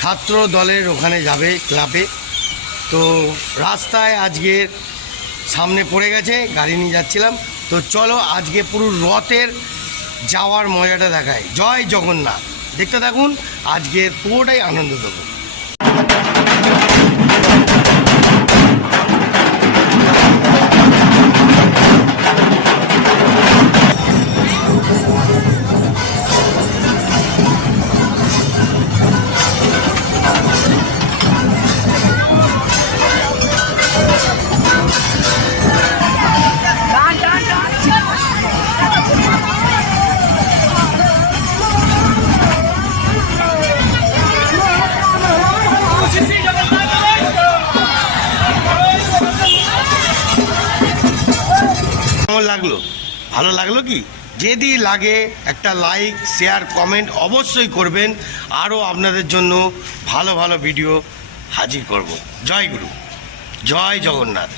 ছাত্র দলের ওখানে যাবে ক্লাবে। তো রাস্তায় আজকে সামনে পড়ে গেছে, গাড়ি নিয়ে যাচ্ছিলাম। তো চলো আজকে পুরো রথের যাওয়ার মজাটা দেখায়। জয় জগন্নাথ, দেখতে থাকুন, আজকে পুরোটাই আনন্দ দেবো। কেমন লাগলো? ভালো লাগলো কি? যদি লাগে একটা লাইক, শেয়ার, কমেন্ট অবশ্যই করবেন। আরও আপনাদের জন্য ভালো ভালো ভিডিও হাজির করব। জয় গুরু, জয় জগন্নাথ।